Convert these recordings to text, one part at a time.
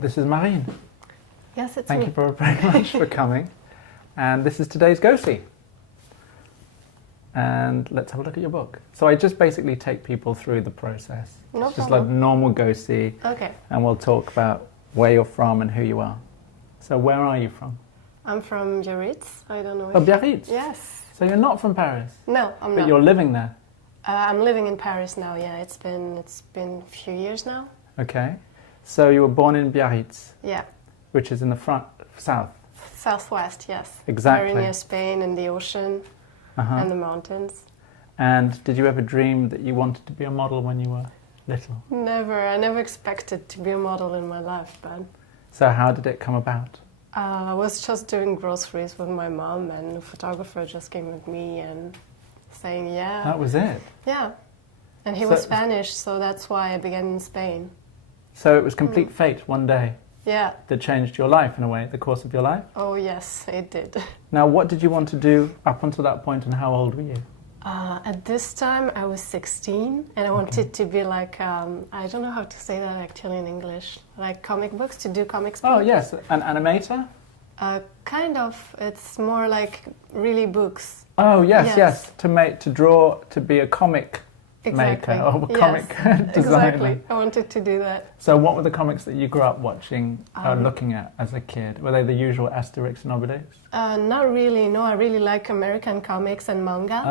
This is Marine. Yes, it's Thank me. you very much for coming. And this is today's Go-See. And let's have a look at your book. So I just basically take people through the process. No It's just problem. like normal Go-See. Okay. And we'll talk about where you're from and who you are. So where are you from? I'm from Biarritz. I don't know. Oh, Biarritz? Yes. So you're not from Paris? No, I'm But not. you're living there? I'm living in Paris now. Yeah, it's been a few years now. Okay. So you were born in Biarritz, Yeah. which is in the south. Southwest, yes. Exactly. Very near Spain and the ocean and the mountains. And did you ever dream that you wanted to be a model when you were little? Never. I never expected to be a model in my life, but So how did it come about? I was just doing groceries with my mom, and the photographer just came with me and saying, yeah. That was it? Yeah. And he So- was Spanish, so that's why I began in Spain. So it was complete fate one day Yeah. that changed your life in a way, the course of your life? Oh, yes, it did. Now, what did you want to do up until that point, and how old were you? At this time, I was 16, and I wanted to be like, I don't know how to say that actually in English, like comic books, to do comics. Oh, yes, an animator? Kind of. It's more like really books. Oh, yes, Yes. to draw, to be a comic Exactly. maker or a Yes, comic designer. Exactly. I wanted to do that. So what were the comics that you grew up watching, looking at as a kid? Were they the usual Asterix and Obelix? Not really. No, I really like American comics and manga.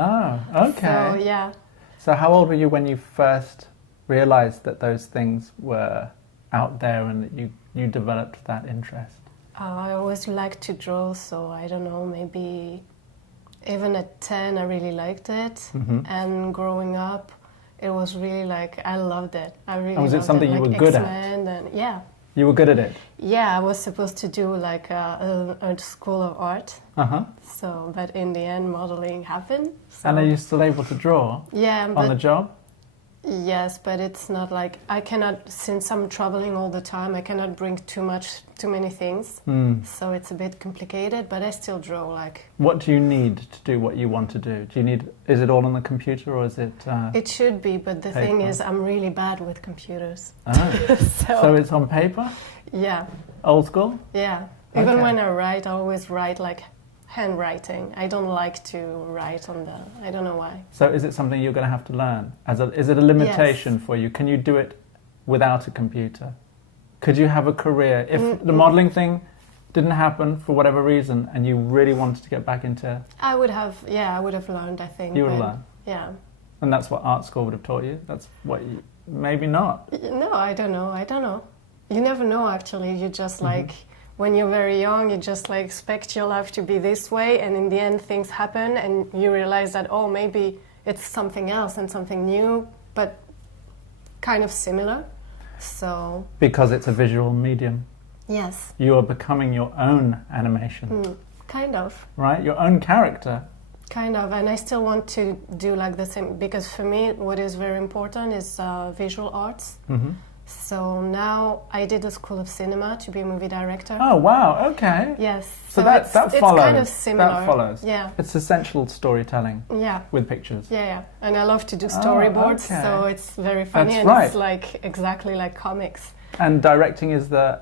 Oh, okay. So, yeah. So how old were you when you first realised that those things were out there and that you developed that interest? I always liked to draw, so I don't know, maybe even at 10 I really liked it. And growing up, it was really like, I loved it. I really And was it loved something you like were good at? X-Men and, yeah. You were good at it? Yeah, I was supposed to do like a school of art. So, but in the end, modeling happened. So. And are you still able to draw Yeah, on but the job? yes, but it's not like I cannot, since I'm traveling all the time, I cannot bring too many things. So it's a bit complicated, but I still draw. Like, What do you need to do what you want to do? Is it all on the computer or is it... it should be, but the thing paper? is, I'm really bad with computers. Oh. So, So it's on paper? yeah, Old school? yeah. Even Okay. when I write, I always write like handwriting. I don't like to write on I don't know why. So is it something you're going to have to learn? Is it a limitation for you? Can you do it without a computer? Could you have a career if the modelling thing didn't happen for whatever reason and you really wanted to get back into... I would have learned, I think. You would have but- learned? Yeah. And that's what art school would have taught you? That's what you... Maybe not. No, I don't know. You never know, actually. You just like, when you're very young, you just like expect your life to be this way, and in the end things happen and you realize that, oh, maybe it's something else and something new, but kind of similar. So... Because it's a visual medium. Yes. You are becoming your own animation, Kind of. right? Your own character. Kind of, and I still want to do like the same, because for me what is very important is visual arts. So now I did a school of cinema to be a movie director. Oh, wow, okay. Yes. So that follows. It's kind of similar. That follows. Yeah. It's essential storytelling Yeah. with pictures. Yeah. And I love to do storyboards, okay. so it's very funny. That's and right. It's like exactly like comics. And directing is the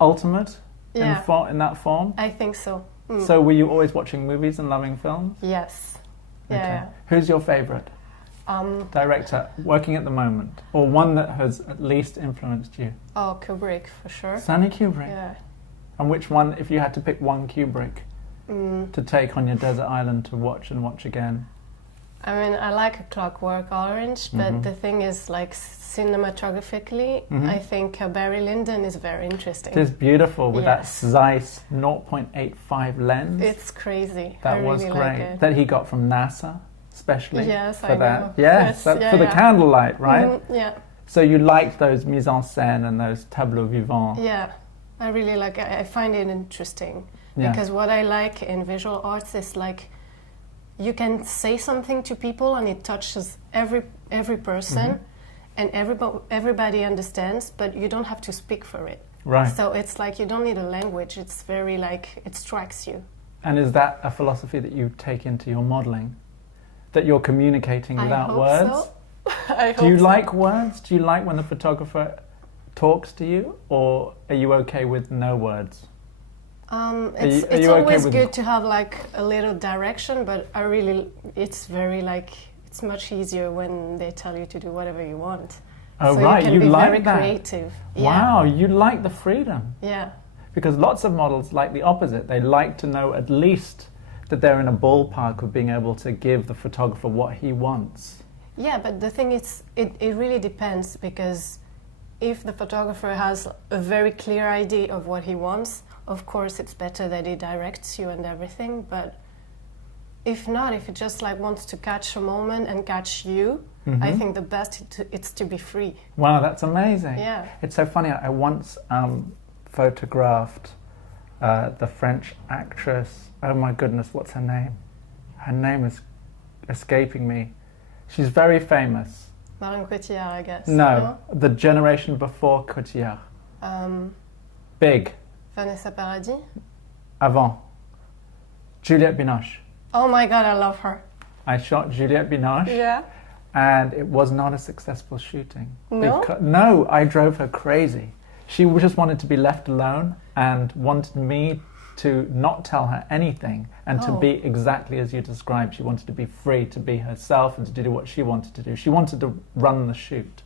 ultimate Yeah. in that form? I think so. So were you always watching movies and loving films? Yes. Yeah. Okay. Who's your favourite director working at the moment? Or one that has at least influenced you? Oh, Kubrick, for sure. Stanley Kubrick? Yeah. And which one, if you had to pick one Kubrick to take on your desert island to watch and watch again? I mean, I like A Clockwork Orange, but the thing is, like, cinematographically, I think Barry Lyndon is very interesting. It is beautiful with Yes. that Zeiss 0.85 lens. It's crazy. That I was really great. Like it. That he got from NASA, especially Yes, for I that. know. Yes, Yes, for the candlelight, right? Yeah, So you liked those mise en scène and those tableaux vivants. yeah. I really like it. I find it interesting. Yeah. Because what I like in visual arts is, like, you can say something to people and it touches every person and everybody understands, but you don't have to speak for it. Right. So it's like you don't need a language. It's very, like, it strikes you. And is that a philosophy that you take into your modelling? That you're communicating without words? I hope Do you so. like words? Do you like when the photographer talks to you, or are you okay with no words? It's always good to have like a little direction, but it's very like, it's much easier when they tell you to do whatever you want. Oh, so right, you can you be like very that. creative. Wow, you like the freedom. Yeah. Because lots of models like the opposite. They like to know at least that they're in a ballpark of being able to give the photographer what he wants. Yeah, but the thing is, it really depends, because if the photographer has a very clear idea of what he wants, of course it's better that he directs you and everything, but if not, if he just like wants to catch a moment and catch you, I think the best it's to be free. Wow, that's amazing. Yeah. It's so funny. I once photographed the French actress. Oh my goodness, what's her name? Her name is escaping me. She's very famous. Marion Cotillard, I guess. No, the generation before Cotillard. Big. Vanessa Paradis? Avant. Juliette Binoche. Oh my god, I love her. I shot Juliette Binoche. Yeah. And it was not a successful shooting. No? No, I drove her crazy. She just wanted to be left alone and wanted me to not tell her anything and to be exactly as you described. She wanted to be free to be herself and to do what she wanted to do. She wanted to run the shoot.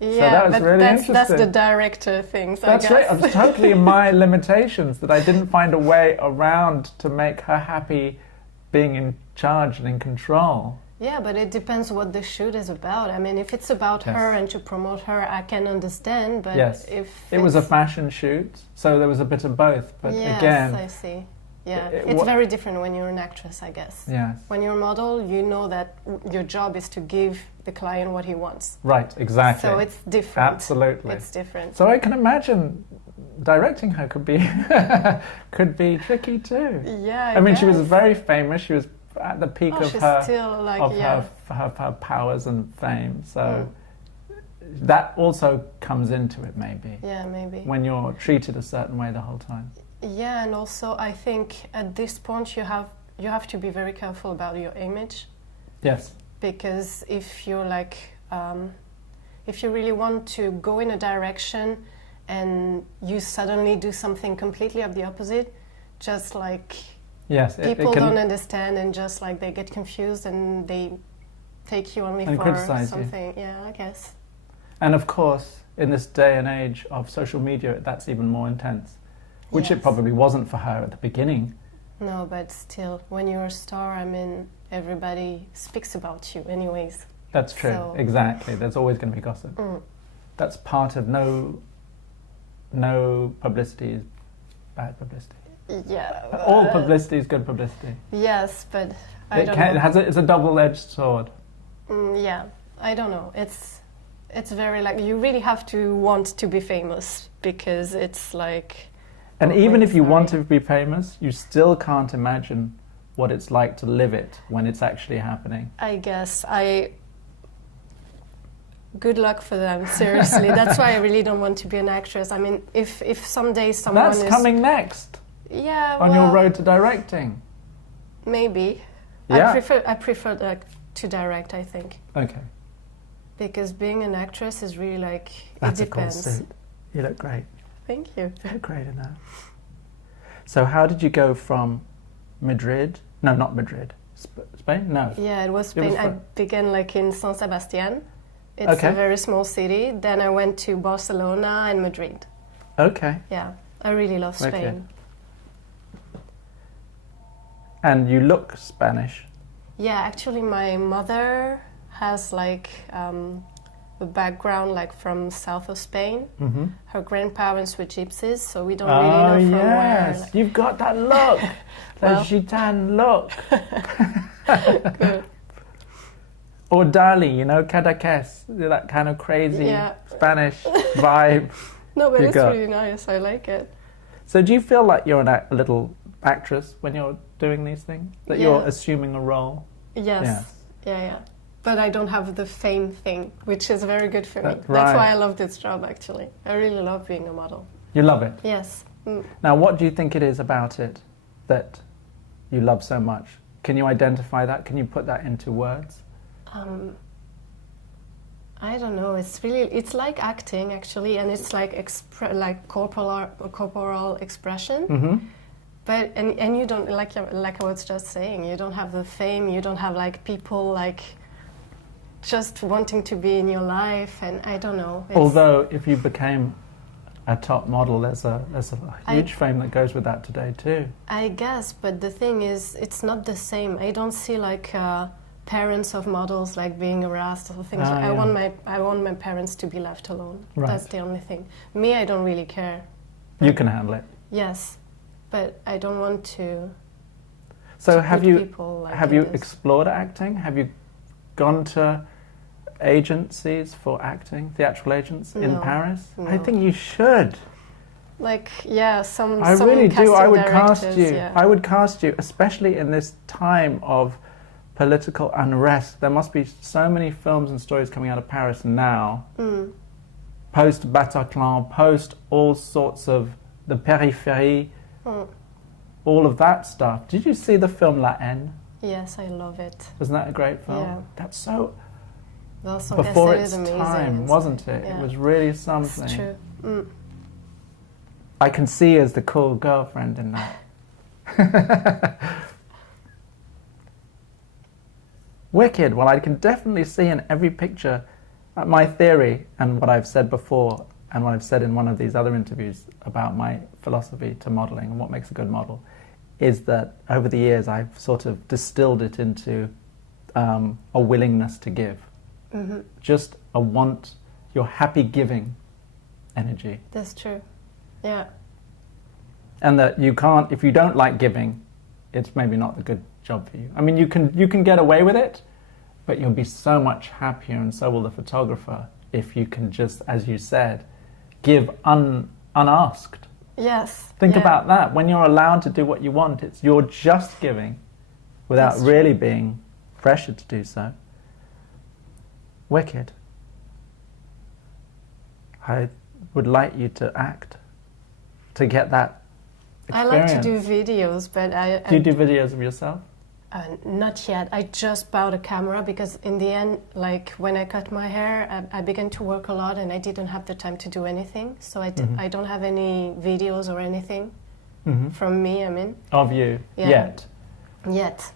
Yeah, so that was really interesting. That's the director things, That's I guess. right. I was totally in my limitations, that I didn't find a way around to make her happy being in charge and in control. Yeah, but it depends what the shoot is about. I mean, if it's about her and to promote her, I can understand. But if it was a fashion shoot, so there was a bit of both. But again, I see. Yeah, it's very different when you're an actress, I guess. Yes. When you're a model, you know that your job is to give the client what he wants. Right, exactly. So it's different. Absolutely. It's different. So I can imagine directing her could be could be tricky too. Yeah, I mean, she was very famous. She was at the peak of her still, like, her powers and fame. So that also comes into it, maybe. Yeah, maybe. When you're treated a certain way the whole time. Yeah, and also I think at this point you have to be very careful about your image. Yes. Because if you're like, if you really want to go in a direction and you suddenly do something completely of the opposite, just like people don't understand and just like they get confused and they take you only for something. Yeah, I guess. And of course, in this day and age of social media, that's even more intense, which it probably wasn't for her at the beginning. No, but still, when you're a star, I mean, everybody speaks about you anyways. That's true, so. Exactly. There's always going to be gossip. That's part of no publicity is bad publicity. Yeah. All publicity is good publicity. Yes, but I don't know. It's a double-edged sword. Yeah, I don't know. It's very like, you really have to want to be famous, because it's like... And even if you want to be famous, you still can't imagine what it's like to live it when it's actually happening. I guess. Good luck for them, seriously. That's why I really don't want to be an actress. I mean, if someday someone That's coming next. Yeah, on your road to directing. Maybe. Yeah. I prefer to direct, I think. Okay. Because being an actress is really like, That's it depends. A cool suit. You look great. Thank you. You look great in that. So how did you go from Madrid? No, not Madrid. Spain? No. Yeah, it was Spain. I began like in San Sebastian. It's a very small city. Then I went to Barcelona and Madrid. Okay. Yeah, I really love Spain. Okay. And you look Spanish. Yeah, actually my mother has like a background like from south of Spain. Mm-hmm. Her grandparents were gypsies, so we don't really know from where. Like... You've got that look, that Gitane look. Good. Or Dali, you know, Cadaqués, that kind of crazy Spanish vibe. No, but it's really nice. I like it. So do you feel like you're a little actress when you're doing these things? That you're assuming a role? Yes. Yeah. But I don't have the fame thing, which is very good for me. That's why I love this job, actually. I really love being a model. You love it? Yes. Now, what do you think it is about it that you love so much? Can you identify that? Can you put that into words? I don't know. It's like acting actually, and it's like like corporal expression. Mm-hmm. But and you don't like I was just saying, you don't have the fame. You don't have like people like just wanting to be in your life, and I don't know. Although if you became a top model, there's a huge fame that goes with that today too. I guess, but the thing is, it's not the same. I don't see like parents of models like being harassed or things. I want my parents to be left alone. Right. That's the only thing. Me, I don't really care. You can handle it. Yes, but I don't want to. So to have put you people, like, have in you this. explored acting? Have you gone to agencies for acting, theatrical agents in No, Paris? I no. think you should. Like, yeah, some. I some really do. I would cast directors, you. yeah. I would cast you, especially in this time of political unrest. There must be so many films and stories coming out of Paris now, post Bataclan, post all sorts of the périphérie, all of that stuff. Did you see the film La Haine? Yes, I love it. Wasn't that a great film? Yeah. That's so Also, before Cassette its is amazing time, and wasn't stuff. it? Yeah. It was really something. It's true. I can see you as the cool girlfriend in that. Wicked. Well, I can definitely see in every picture my theory and what I've said before and what I've said in one of these other interviews about my philosophy to modelling and what makes a good model is that over the years I've sort of distilled it into a willingness to give. Mm-hmm. Just a want, your happy giving energy. That's true. Yeah. And that you can't, if you don't like giving, it's maybe not the good job for you. I mean, you can get away with it, but you'll be so much happier, and so will the photographer, if you can just, as you said, give unasked. Yes. Think yeah. about that. When you're allowed to do what you want, you're just giving without That's really true. being pressured to do so. Wicked. I would like you to act, to get that I experience. like to do videos, but Do you do videos of yourself? Not yet. I just bought a camera because in the end, like when I cut my hair, I began to work a lot and I didn't have the time to do anything. So I don't have any videos or anything from me, I mean. Of you, Yeah. yet. Yet.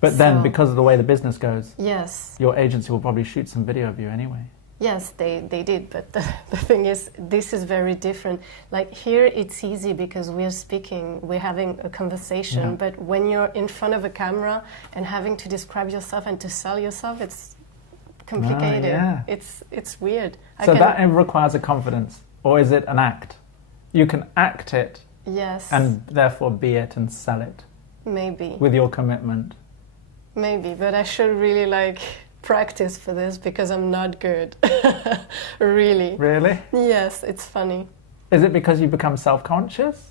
But then, So- because of the way the business goes, Yes. your agency will probably shoot some video of you anyway. Yes, they did, but the thing is, this is very different. Like here, it's easy because we're speaking, we're having a conversation, Yeah. but when you're in front of a camera and having to describe yourself and to sell yourself, it's complicated. yeah. It's weird. So that requires a confidence, or is it an act? You can act it Yes, and therefore be it and sell it maybe, with your commitment. maybe, but I should really like practice for this because I'm not good. Really. Really? Yes, it's funny. Is it because you become self-conscious?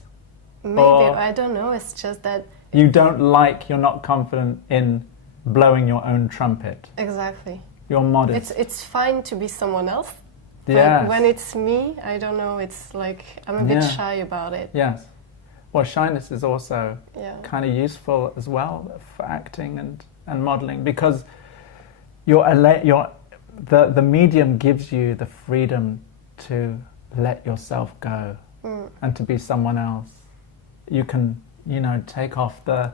Maybe, Or- I don't know. It's just that You're not confident in blowing your own trumpet. exactly. You're modest. It's fine to be someone else. But Yes. when it's me, I don't know. It's like I'm a bit Yeah. shy about it. Yes. Well, shyness is also Yeah. kind of useful as well for acting and modelling, because the medium gives you the freedom to let yourself go and to be someone else. You can, take off the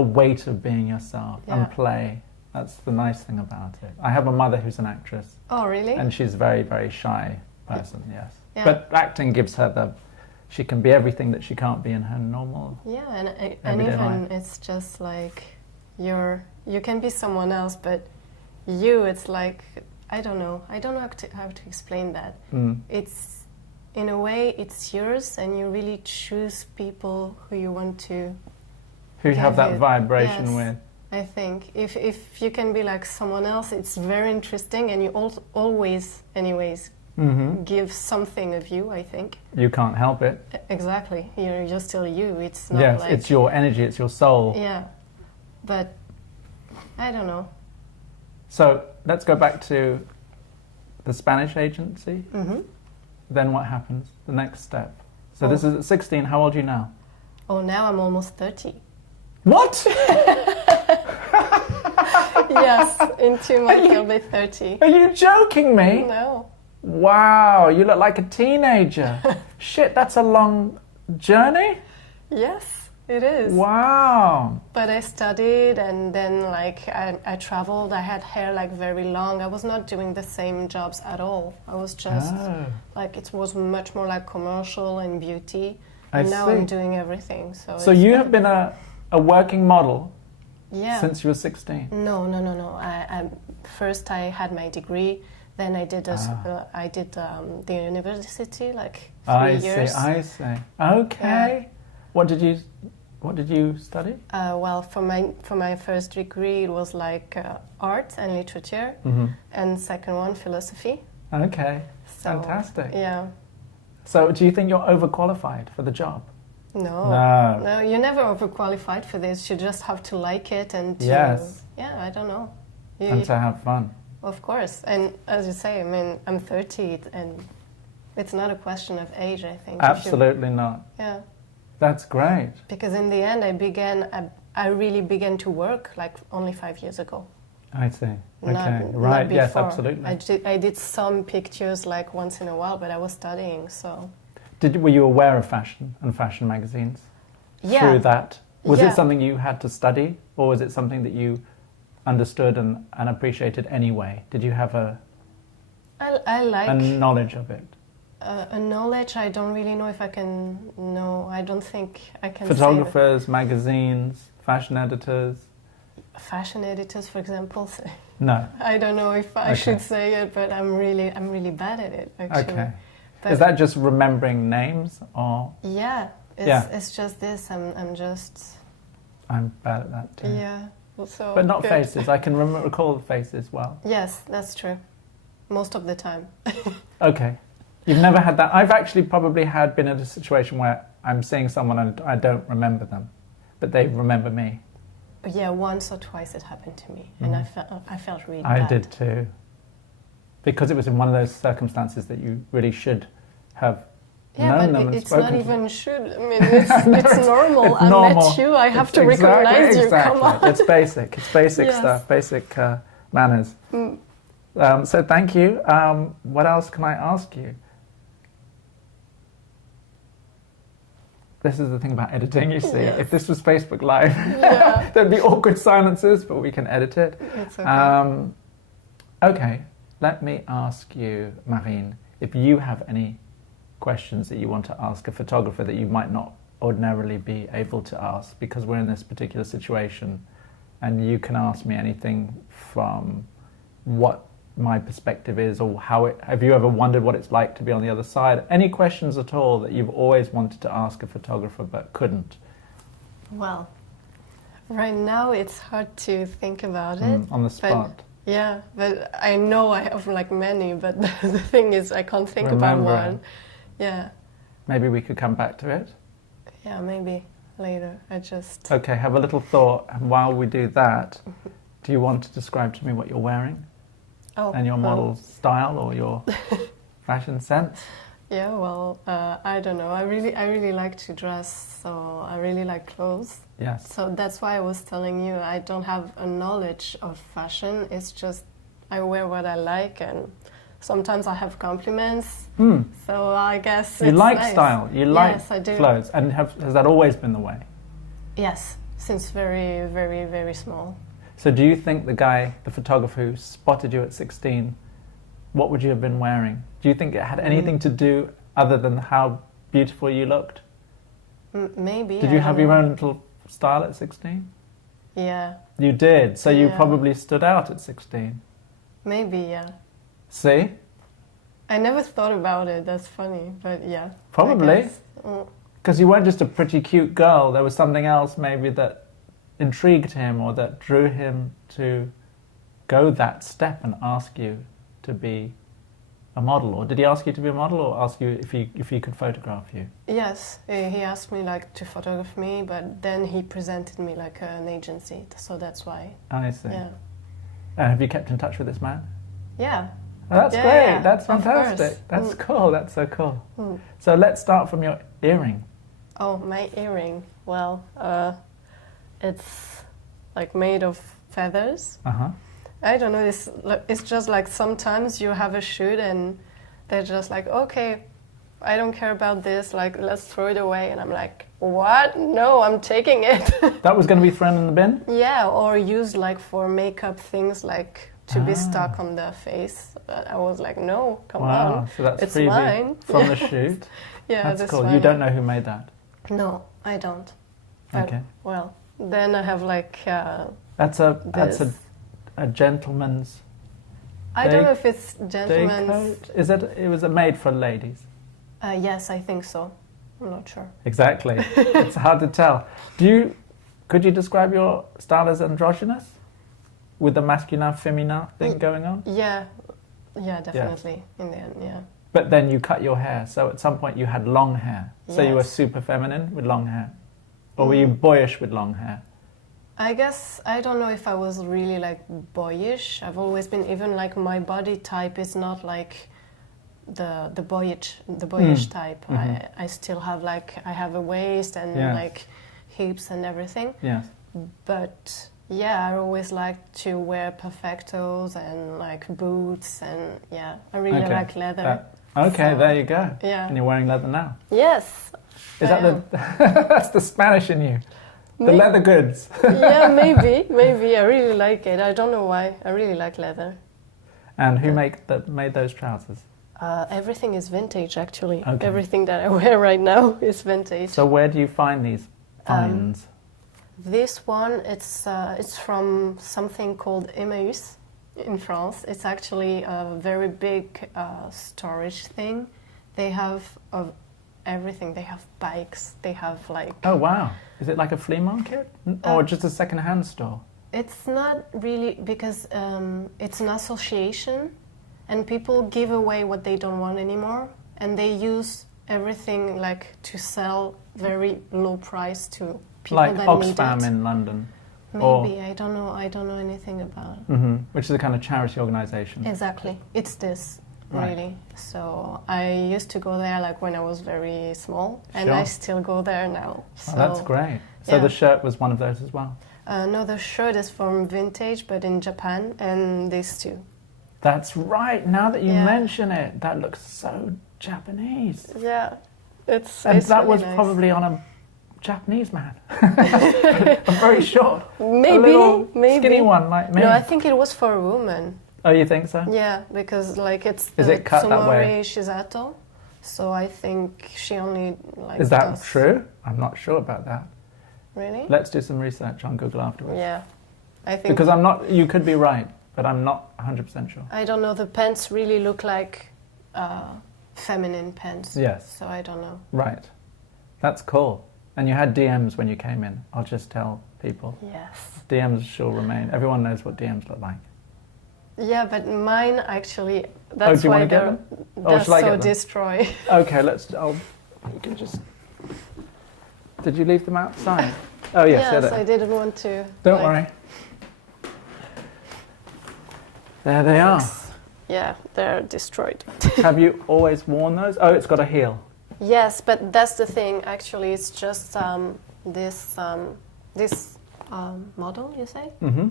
weight of being yourself Yeah. and play. That's the nice thing about it. I have a mother who's an actress, Oh, really? and she's a very, very shy person, yes. Yeah. But acting gives her she can be everything that she can't be in her normal. Yeah, and Everyday even life. it's just like you can be someone else, but it's like I don't know how to explain that. It's in a way it's yours, and you really choose people who you want to. Who you have give that it. vibration Yes. with. I think if you can be like someone else, it's very interesting, and you always, anyways, give something of you. I think You can't help it. exactly. You're still you. It's not Yes, like it's your energy, it's your soul. yeah, but I don't know. So let's go back to the Spanish agency. Then what happens? The next step. So this is at 16. How old are you now? Oh, now I'm almost 30. What? Yes, in 2 months I'll be 30. Are you joking me? No. Wow, you look like a teenager. Shit, that's a long journey. Yes, it is. Wow. But I studied, and then like I traveled. I had hair like very long. I was not doing the same jobs at all. I was just like, it was much more like commercial and beauty. And now I'm doing everything. So you have been a working model since you were 16? No. First I had my degree. Then I did the university, like 3 years. I see. Okay. Yeah. What did you study? Well, for my first degree, it was like art and literature, and second one, philosophy. Okay. So, fantastic. Yeah. So, do you think you're overqualified for the job? No, you're never overqualified for this. You just have to like it and I don't know. And to have fun. Of course, and as you say, I mean, I'm 30, and it's not a question of age, I think. Absolutely not. Yeah. That's great. Because in the end, I really began to work like only 5 years ago. I see. Okay. Right. Yes, absolutely. I did some pictures like once in a while, but I was studying, so. Were you aware of fashion and fashion magazines? Yeah. Through that? Was it something you had to study, or was it something that you understood and appreciated anyway? Did you have a knowledge of it? A knowledge, I don't really know if I can know. I don't think I can Photographers, magazines, fashion editors? Fashion editors, for example? No. I don't know if I should say it, but I'm really bad at it, actually. Okay. But is that just remembering names, or? Yeah, it's just this. I'm bad at that too. Yeah. So but not faces. I can recall faces well. Yes, that's true. Most of the time. Okay. You've never had that? I've actually probably been in a situation where I'm seeing someone and I don't remember them, but they remember me. Yeah, once or twice it happened to me, and I felt really bad. I did too. Because it was in one of those circumstances that you really should have known them and it's spoken not even should. I mean, it's normal. I met you. I have to recognize you. Come on. It's basic. It's basic stuff. Basic manners. So thank you. What else can I ask you? This is the thing about editing, you see. Yes. If this was Facebook Live, there'd be awkward silences, but we can edit it. It's okay. Okay, let me ask you, Marine, if you have any questions that you want to ask a photographer that you might not ordinarily be able to ask, because we're in this particular situation, and you can ask me anything from what my perspective is, or have you ever wondered what it's like to be on the other side? Any questions at all that you've always wanted to ask a photographer but couldn't? Well, right now it's hard to think about it. On the spot. But I know I have like many, but the thing is I can't think about one. Yeah. Maybe we could come back to it? Yeah, maybe later. Okay, have a little thought, and while we do that, do you want to describe to me what you're wearing? And your model style or your fashion sense? Yeah, well, I don't know. I really like to dress, so I really like clothes. Yes. So that's why I was telling you I don't have a knowledge of fashion. It's just I wear what I like, and sometimes I have compliments. So I guess you it's like nice. Style. You like clothes, and has that always been the way? Yes, since very, very, very small. So do you think the photographer who spotted you at 16, what would you have been wearing? Do you think it had anything to do other than how beautiful you looked? Maybe. Did you have your own little style at 16? Yeah. You did, so you probably stood out at 16. Maybe, yeah. See? I never thought about it, that's funny, but yeah. Probably. Because you weren't just a pretty cute girl, there was something else maybe that intrigued him or that drew him to go that step and ask you to be a model. Or did he ask you to be a model, or ask you if he could photograph you? Yes, he asked me like to photograph me, but then he presented me like an agency, so that's why. I see. Yeah. Have you kept in touch with this man? Yeah. Oh, that's great. Yeah, that's fantastic. That's cool. That's so cool. So let's start from your earring. Oh, my earring. Well, it's like made of feathers. Uh-huh. I don't know, it's just like sometimes you have a shoot and they're just like, okay, I don't care about this, like, let's throw it away. And I'm like, what? No, I'm taking it. That was going to be thrown in the bin? Yeah, or used like for makeup things, like to be stuck on the face. But I was like, no, come on. So that's it's freebie mine. from the shoot. Yeah, that's cool. You don't know who made that? No, I don't. But, okay. Well, then I have like that's a gentleman's. I don't know if it's gentleman's. Is it? It was made for ladies. Yes, I think so. I'm not sure. Exactly. It's hard to tell. Could you describe your style as androgynous, with the masculin féminin thing going on? Yeah, definitely. Yeah. In the end, yeah. But then you cut your hair, so at some point you had long hair. So you were Yes. super feminine with long hair, or were you boyish with long hair? I guess I don't know if I was really like boyish. I've always been, even like my body type is not like the boyish type. I still have like, I have a waist and like hips and everything. Yes. But yeah, I always like to wear perfectos and like boots, and yeah, I really like leather. There you go. Yeah. And you're wearing leather now. Yes. Is that that's the Spanish in you? The leather goods. Yeah, maybe. I really like it. I don't know why. I really like leather. And who made those trousers? Everything is vintage, actually. Okay. Everything that I wear right now is vintage. So where do you find these finds? This one, it's from something called Emmaüs in France. It's actually a very big storage thing. They have everything. They have bikes. They have like... Oh, wow. Is it like a flea market? Or just a second-hand store? It's not really, because it's an association and people give away what they don't want anymore, and they use everything like to sell very low price to people like that Oxfam need it. in London? Maybe, I don't know anything about it. Mm-hmm. Which is a kind of charity organisation. Exactly, it's this. Right. Really. So I used to go there like when I was very small, and Sure. I still go there now. So, Oh, that's great. So the shirt was one of those as well? No, the shirt is from Vintage, but in Japan, and these two. That's right. Now that you mention it, that looks so Japanese. Yeah, it's And that really was nice. probably on a Japanese man. A very short, maybe skinny one like me. No, I think it was for a woman. Oh, you think so? Yeah, because like it's Is it cut that way? Shizato, so I think she only like. Is that does... true? I'm not sure about that. Really? Let's do some research on Google afterwards. Yeah, I think. Because I'm not. You could be right, but I'm not 100% sure. I don't know. The pants really look like feminine pants. Yes. So I don't know. Right. That's cool. And you had DMs when you came in. I'll just tell people. Yes. DMs shall remain. Everyone knows what DMs look like. Yeah, but mine actually. That's do you why want to get they're them? Oh, shall I so get them? destroy. Okay, let's. You can just. Did you leave them outside? Oh yes, Yes, I didn't want to. Don't worry. There they are. Yeah, they're destroyed. Have you always worn those? Oh, it's got a heel. Yes, but that's the thing. Actually, it's just this model. You say? Mm-hmm.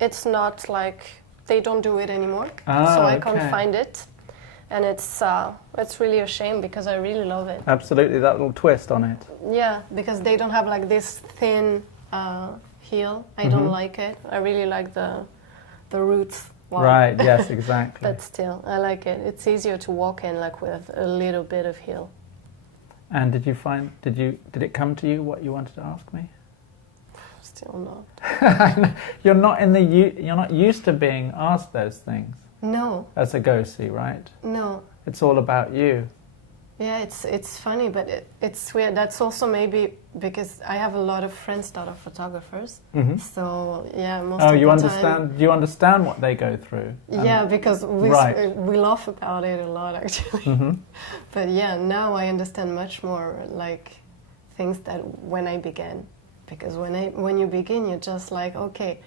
It's not like they don't do it anymore, Ah, so I okay. can't find it, and it's really a shame because I really love it. Absolutely, that little twist on it. Yeah, because they don't have like this thin heel. I don't like it. I really like the roots one. Right. Yes. Exactly. But still, I like it. It's easier to walk in like with a little bit of heel. And did it come to you what you wanted to ask me? Still not. You're not used to being asked those things. No. As a go-see, right? No. It's all about you. Yeah, it's funny, but it's weird. That's also maybe because I have a lot of friends that are photographers. Mm-hmm. So yeah, most Oh, of you the understand? time. Do you understand what they go through? Yeah, because we laugh about it a lot actually. Mm-hmm. But yeah, now I understand much more like things that when I began. Because when you begin, you're just like, okay,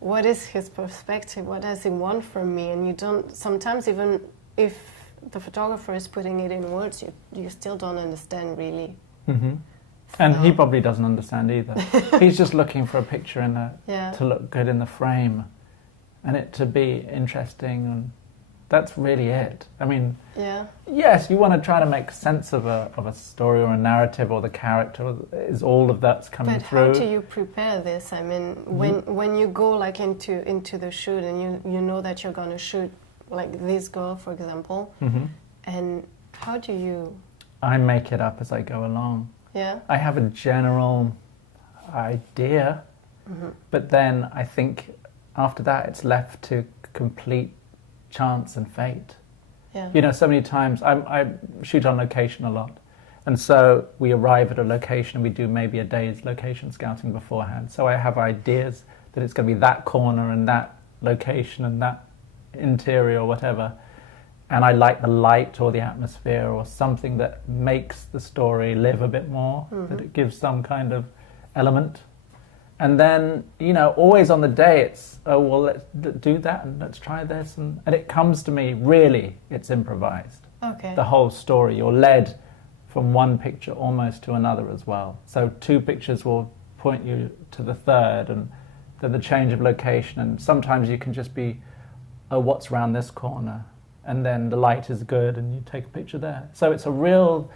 what is his perspective? What does he want from me? And you don't, sometimes even if the photographer is putting it in words, you still don't understand really. Mm-hmm. And So- he probably doesn't understand either. He's just looking for a picture to look good in the frame and it to be interesting, and that's really it. I mean, yes, you want to try to make sense of a story or a narrative or the character, is all of that's coming through. But how do you prepare this? I mean, when you go like into the shoot and you know that you're going to shoot like this girl, for example, and how do you... I make it up as I go along. Yeah. I have a general idea, but then I think after that it's left to complete chance and fate. Yeah. You know, so many times I shoot on location a lot, and so we arrive at a location and we do maybe a day's location scouting beforehand. So I have ideas that it's going to be that corner and that location and that interior or whatever, and I like the light or the atmosphere or something that makes the story live a bit more, that it gives some kind of element. And then, you know, always on the day it's, oh, well, let's do that and let's try this. And it comes to me, really, it's improvised. Okay. The whole story. You're led from one picture almost to another as well. So 2 pictures will point you to the third, and then the change of location. And sometimes you can just be, oh, what's around this corner? And then the light is good and you take a picture there. So it's a real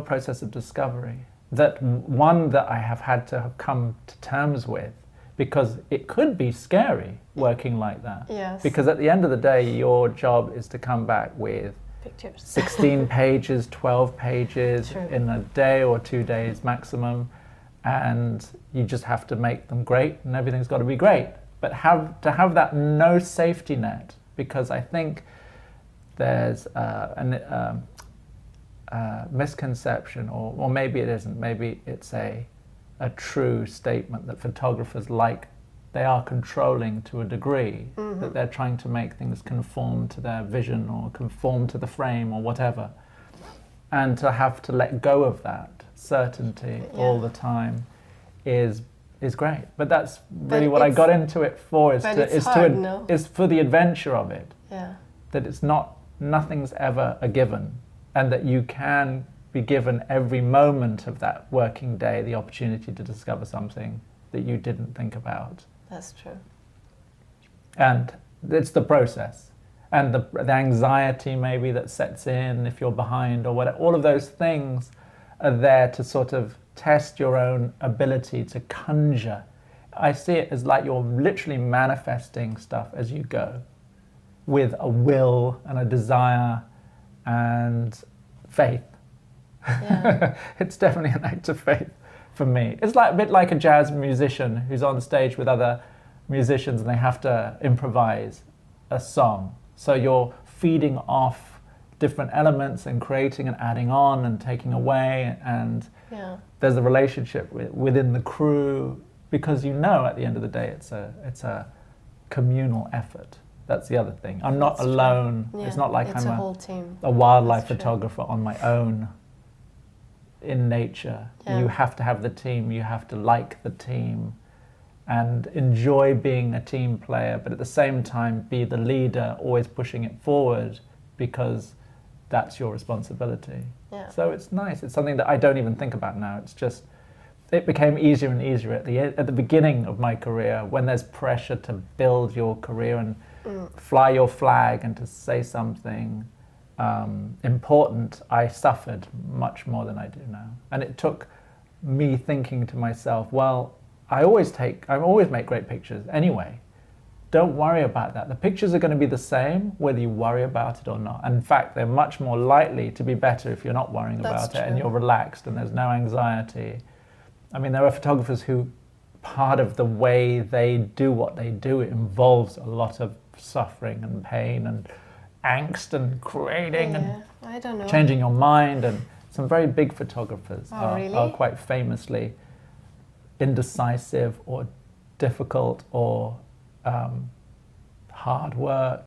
process of discovery. That one that I have had to come to terms with, because it could be scary working like that. Yes. Because at the end of the day, your job is to come back with Pictures. 16 pages, 12 pages True. in a day or 2 days maximum, and you just have to make them great, and everything's got to be great. But to have that no safety net, because I think there's a misconception, or maybe it isn't, maybe it's a true statement that photographers they are controlling to a degree, that they're trying to make things conform to their vision or conform to the frame or whatever. And to have to let go of that certainty all the time is great. But that's really what I got into it for, is for the adventure of it. Yeah. That it's nothing's ever a given, and that you can be given every moment of that working day the opportunity to discover something that you didn't think about. That's true. And it's the process, and the anxiety maybe that sets in if you're behind or whatever. All of those things are there to sort of test your own ability to conjure. I see it as like you're literally manifesting stuff as you go, with a will and a desire and faith. Yeah. It's definitely an act of faith for me. It's like a bit like a jazz musician who's on stage with other musicians and they have to improvise a song. So you're feeding off different elements and creating and adding on and taking away, and there's a relationship within the crew, because you know at the end of the day it's a communal effort. That's the other thing. I'm not alone. Yeah, it's not like it's I'm a whole team. a wildlife photographer on my own in nature. Yeah. You have to have the team, you have to like the team and enjoy being a team player, but at the same time be the leader, always pushing it forward, because that's your responsibility. Yeah. So it's nice. It's something that I don't even think about now. It's just, it became easier and easier at the beginning of my career, when there's pressure to build your career and fly your flag and to say something important. I suffered much more than I do now. And it took me thinking to myself, well, I always make great pictures anyway. Don't worry about that. The pictures are going to be the same whether you worry about it or not. And in fact, they're much more likely to be better if you're not worrying about it and you're relaxed and there's no anxiety. I mean, there are photographers who, part of the way they do what they do, it involves a lot of suffering and pain and angst and creating and I don't know. changing your mind. And some very big photographers are quite famously indecisive or difficult or hard work.